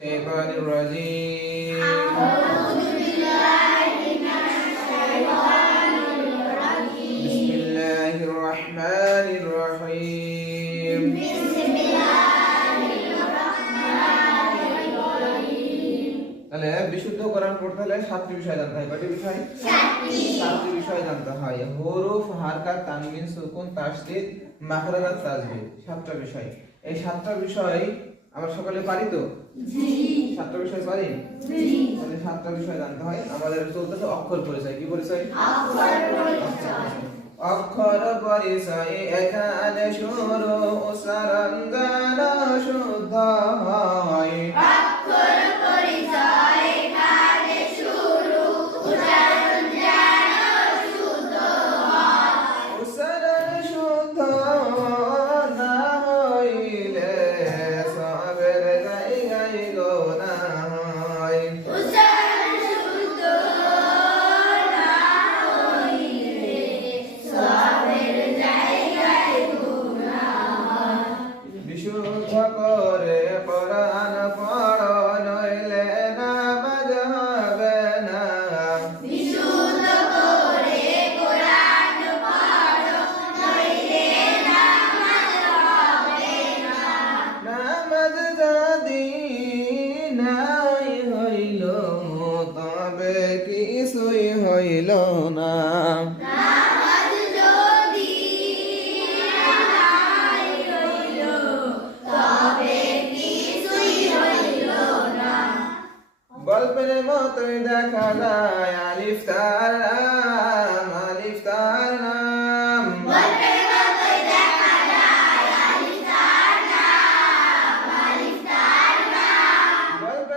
الشيطان الرجيم بسم الله الرحمن الرحيم তাহলে বিশুদ্ধ কোরআন পড়তে হলে সাতটি বিষয় জানতে হয় কয়টি বিষয় সাতটি বিষয় জানতে হয় হরুফ হারকাত তানবিন সুকুন তাসদীদ মাখরাজাত তাজবিদ সাতটা বিষয় এই সাতটা বিষয় আমরা সকালে পারি তো? সাতটা বিষয় পারি? তাহলে সাতটা বিষয় জানতে হয়। আমাদের চলতেছে অক্ষর পরিচয়। কি পরিচয়? অক্ষর পরিচয়। এখানে শুরু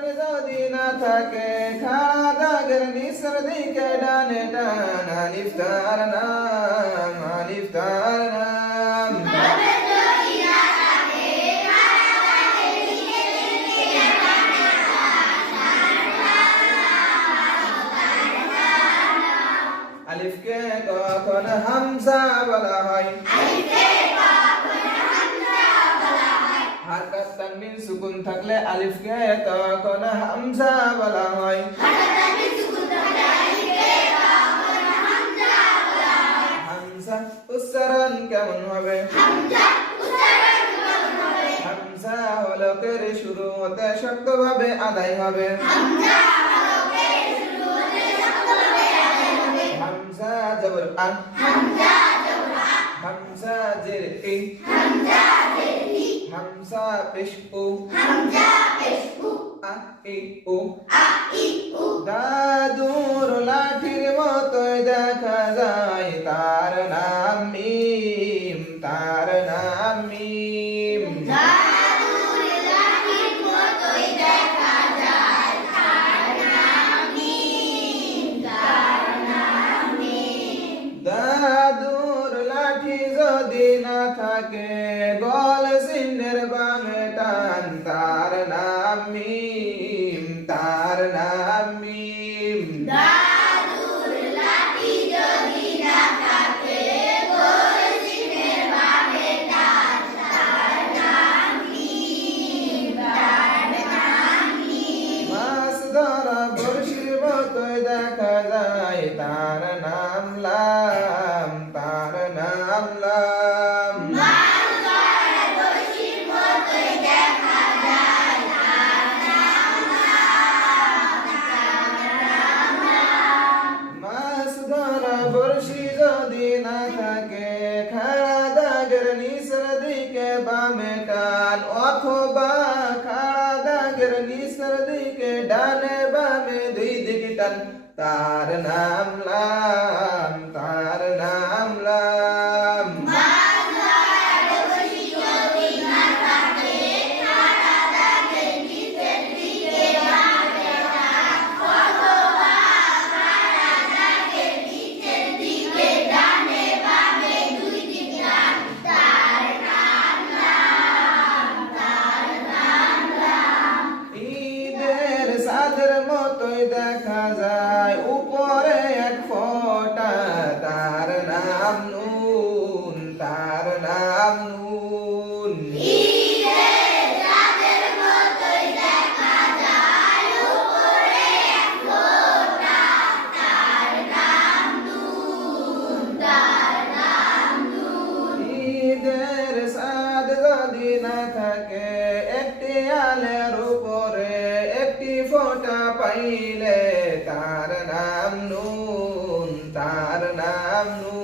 গল্পের যদি না থাকে খাড়া দাগের নিচের দিকে ডানে টান তার নাম তার নাম। আলিফকে কখন হামজা বলা হয় হারকাত তানবিন সুকুন থাকলে আলিফকে তখন হামজা বলা হয়। হামজা উচ্চারণ কেমন হবে? হামজা হলকের শুরু হতে শক্তভাবে আদায় হবে। হামজা জবর আ। হামজা জের ই। হামজা পেশ ও হামজা পেশ ও আ ই ও। আ ই ও। দাদুর লাঠির মতোই দেখা যায় তার নাম মিম তার নাম মিম দাদুর লাঠি যদি না থাকে নাম নূর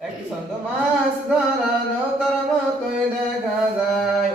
এক ছন্দ মাছ ধরানো তার মতোই দেখা যায়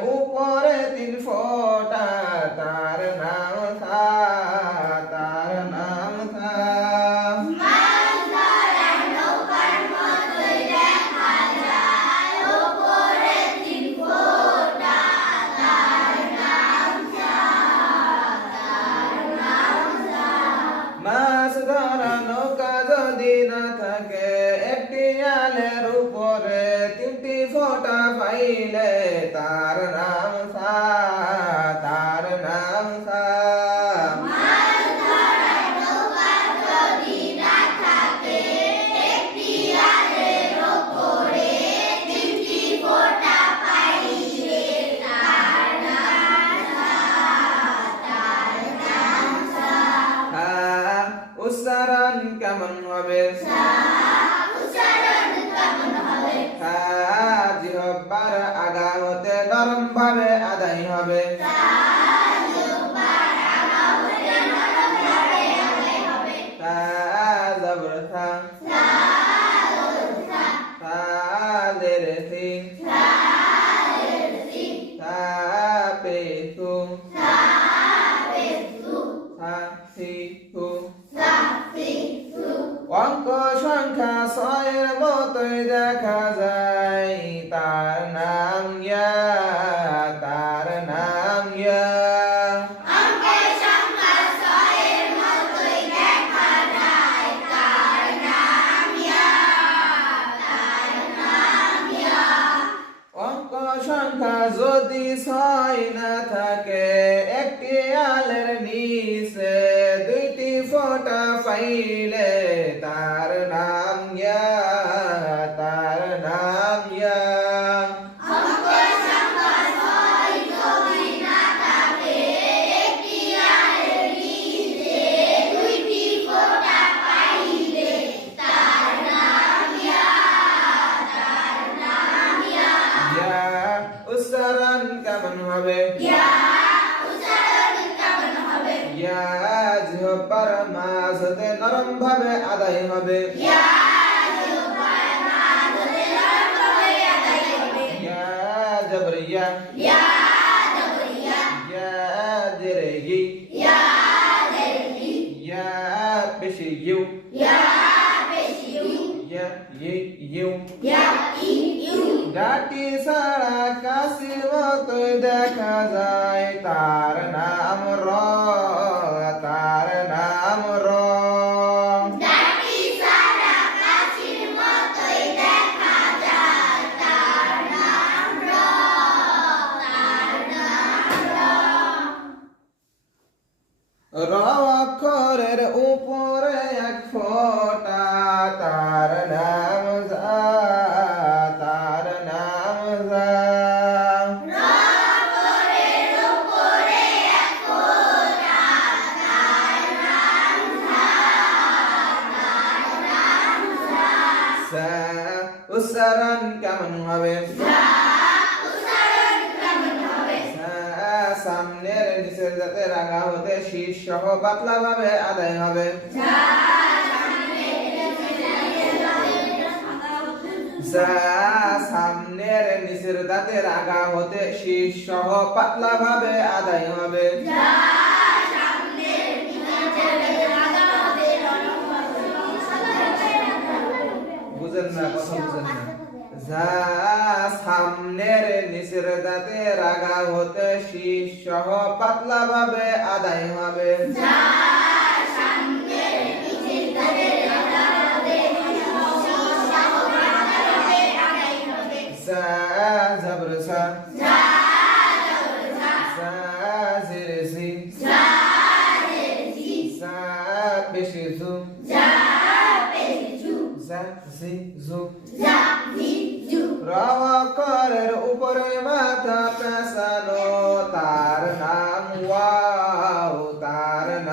você e eu শীষ সহ পাতলা ভাবে আদায় হবে। যা সামনের নিচের দাঁতের আগা হতে শীষ সহ পাতলা ভাবে আদায় হবে। বুঝেন না, কথা বুঝেন না। যা সামনের নিচের রাগা হতে শীষ সহ পাতলা ভাবে আদায় হবে। জবর সা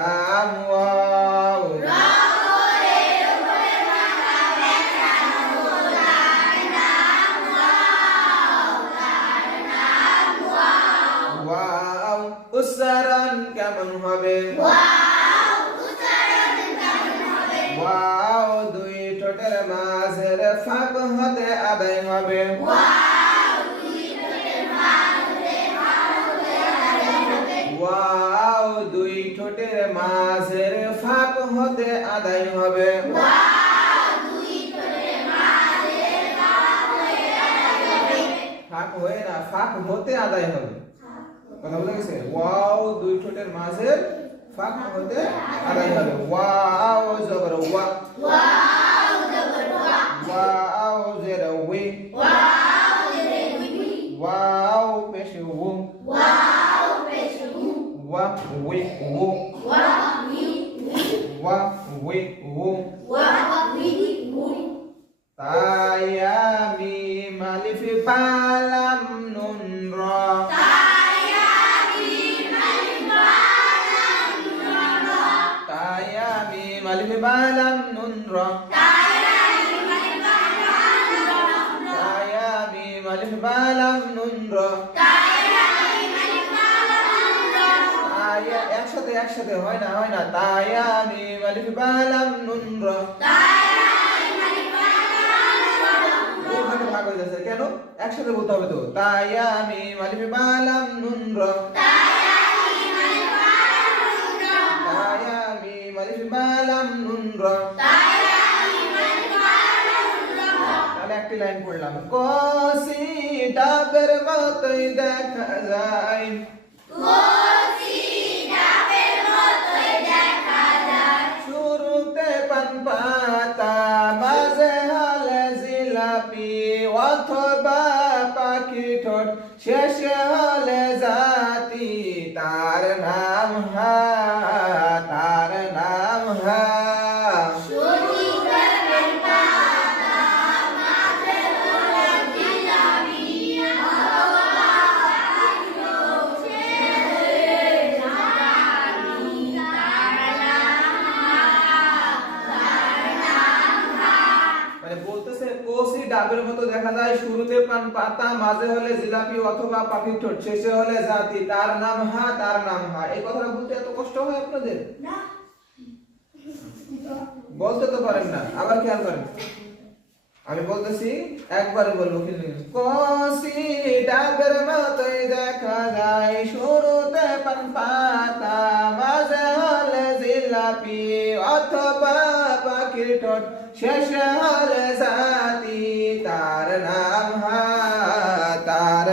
তার নাম ওয়াও ওয়াও উচ্চারণ কেমন হবে ওয়াও হবে? ফাঁক হয়ে না, ফাঁক হতে আদায় হবে। কথা বলে গেছে? ওয়াও, দুই ঠোঁটের মাঝে ফাঁক হতে আদায় হবে। ওয়াও জবর ওয়া পালাম নুন র একসাথে একসাথে হয় না হয় না তায়া মিম আলিফ পালাম নুন র দুইভাগে ভাগ হয়ে কেন? একসাথে বলতে হবে তো। তায়া মিম আলিফ পালাম নুন র তায়া মিম আলিফ পালাম নুন র তাহলে একটি লাইন পড়লাম। কসি ডাবের মতোই দেখা যায়। শুরুতে পান পাতা মাঝে হলে জিলাপি অথবা পাখি ঠোঁট শেষে শুরুতে পান পাতা মাঝে হলে জিলাপি অথবা পাখির ঠোঁট শেষে হলে জাতি। তার নাম হা তার নাম হা। এই কথাটা বলতে এত কষ্ট হয় আপনাদের? বলতে তো পারেন না আবার খেয়াল করেন। আমি বলতেছি একবার বলব কিন্তু কসি ডাবের মতোই দেখা যায় শুরুতে পান পাতা মাঝে হলে জিলাপি অথবা পাখির ঠোঁট। শেষে হলে জাতি তার নাম হা তার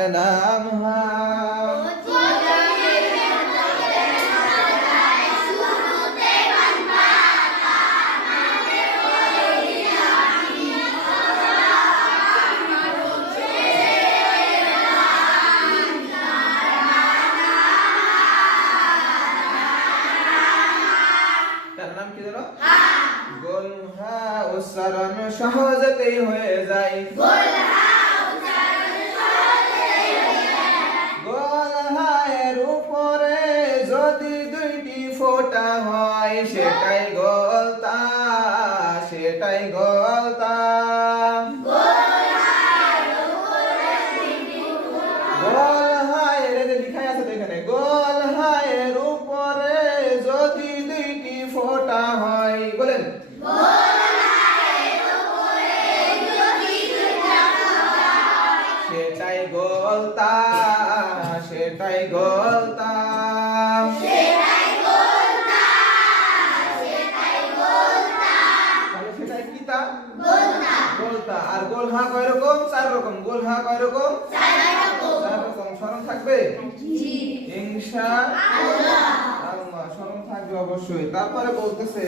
অবশ্যই। তারপরে বলতেছে,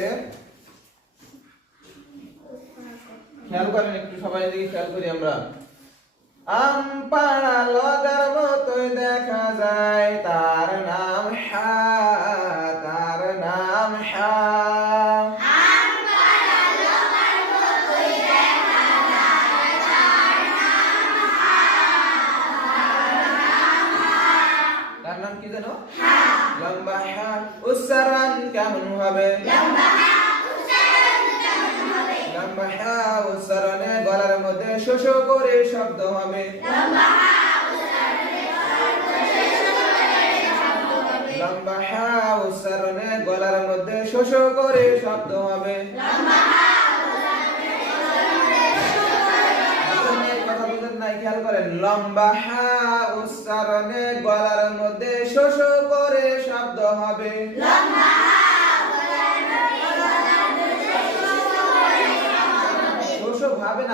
খেয়াল করেন একটু সবাই দিকে খেয়াল করি আমরা। আম পাড়া লগার মতোই দেখা যায় তার করে শব্দ হবে। লম্বা হা উচ্চারণে গলার মধ্যে শোষ করে শব্দ হবে। নাই খেয়াল করেন। লম্বা হা উচ্চারণে গলার মধ্যে শোষ করে শব্দ হবে। শোষ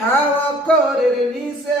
হাওয়া করের নিচে।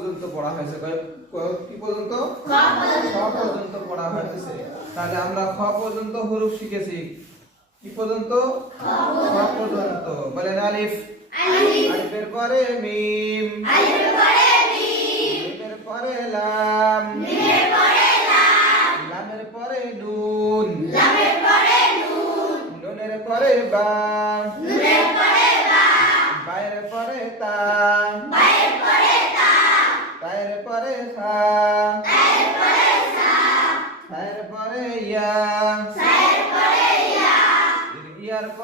পর্যন্ত পড়া হয়েছে। কি পর্যন্ত? খ পর্যন্ত। পড়া হয়েছে। তাহলে আমরা খ পর্যন্ত হরফ শিখেছি। কি পর্যন্ত? খ পর্যন্ত। বলেন আলিফ। আলিফের পরে মিম। মিমের পরে লাম। লামের পরে নুন। নুনের পরে বা।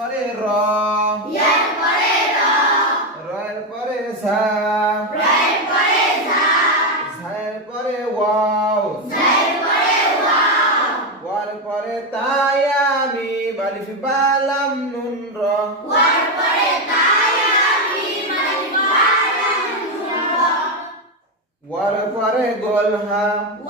ইয়ার পরে র। রয়ের পরে সা ঝায়ের পরে ওয়াও। ওয়ার পরে তাই আমি বালিফ বালাম নুন র। ওয়ার পরে গোল হা গোলহার পরে গোলতা গোলতার পরে ল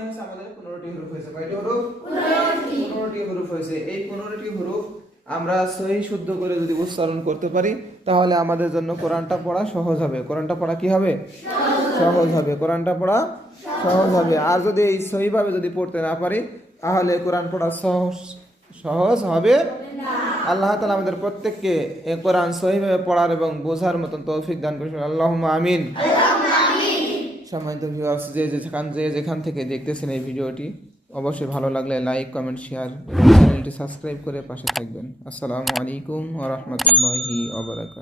হচ্ছে আমাদের পনেরোটি হরফ হয়েছে কয়টি হরফ পনেরোটি। হরফ হয়েছে এই পনেরোটি হরফ আমরা সহি শুদ্ধ করে যদি উচ্চারণ করতে পারি তাহলে আমাদের জন্য কোরআনটা পড়া সহজ হবে। কোরআনটা পড়া কি হবে? সহজ। হবে। কোরআনটা পড়া সহজ। হবে। আর যদি এই সহিভাবে যদি পড়তে না পারি তাহলে কোরআন পড়া সহজ সহজ হবে আল্লাহ তালা আমাদের প্রত্যেককে এ কোরআন সহিভাবে পড়ার এবং বোঝার মতন তৌফিক দান করেছেন আল্লাহ আমিন। সম্মানিত ভিউয়ার্স যে যেখান যে যেখান থেকে দেখতেছেন এই ভিডিওটি, অবশ্যই ভালো লাগলে লাইক কমেন্ট শেয়ার চ্যানেলটি সাবস্ক্রাইব করে পাশে থাকবেন। আসসালামু আলাইকুম ওয়া রাহমাতুল্লাহি ওয়া বারাকাতুহু।